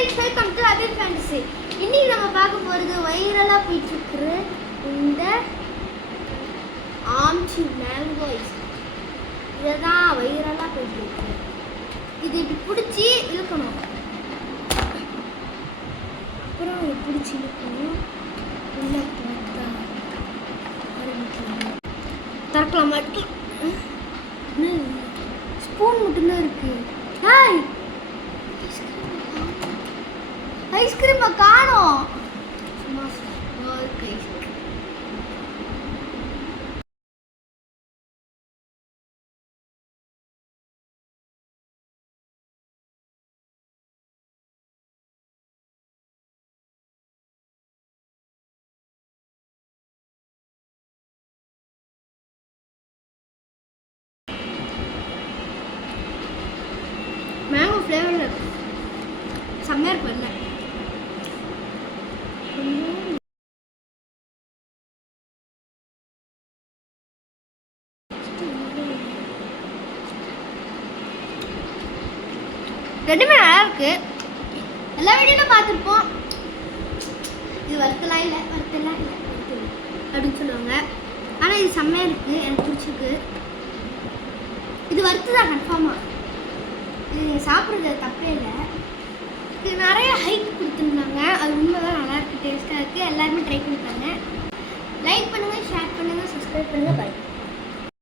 Friends, welcome to அபில் fantasy. இன்னைக்கு நம்ம பார்க்க போகிறது வைரலாக போயிட்டு இருக்கிற இந்த ஆம்ச்சி மேங்கோ ஐஸ். இதை தான் வைரலாக போயிட்டு இருக்கு. இது இப்படி பிடிச்சி இழுக்கணும், அப்புறம் பிடிச்சி இழுக்கணும். உள்ள திறக்கலாம் மட்டும் ஸ்பூன் மட்டும்தான் இருக்கு. ஹாய், ஐஸ்கிரீமை காணோம். மேங்கோ ஃப்ளேவரில் இருக்கு, செம்மையாக இருக்கும். இல்லை ரெண்டுமே நல்லா இருக்கு. எல்லா வீடியோவும் பார்த்துருப்போம். இது வறுத்தலாம் இல்லை அப்படின்னு சொல்லுவாங்க. ஆனால் இது செம்மையாக இருக்குது, எனக்கு பிடிச்சிருக்கு. இது வறுத்து தான் கன்ஃபார்மாக. இது நீங்கள் சாப்பிட்றது தப்பே இல்லை. இது நிறைய ஹைப் கொடுத்துருந்தாங்க, அது உண்மைதான். நல்லா இருக்குது, டேஸ்ட்டாக இருக்குது. எல்லாருமே ட்ரை பண்ணிட்டாங்க. லைக் பண்ணுங்கள், ஷேர் பண்ணுங்கள், சப்ஸ்கிரைப் பண்ணுங்கள். பாய்.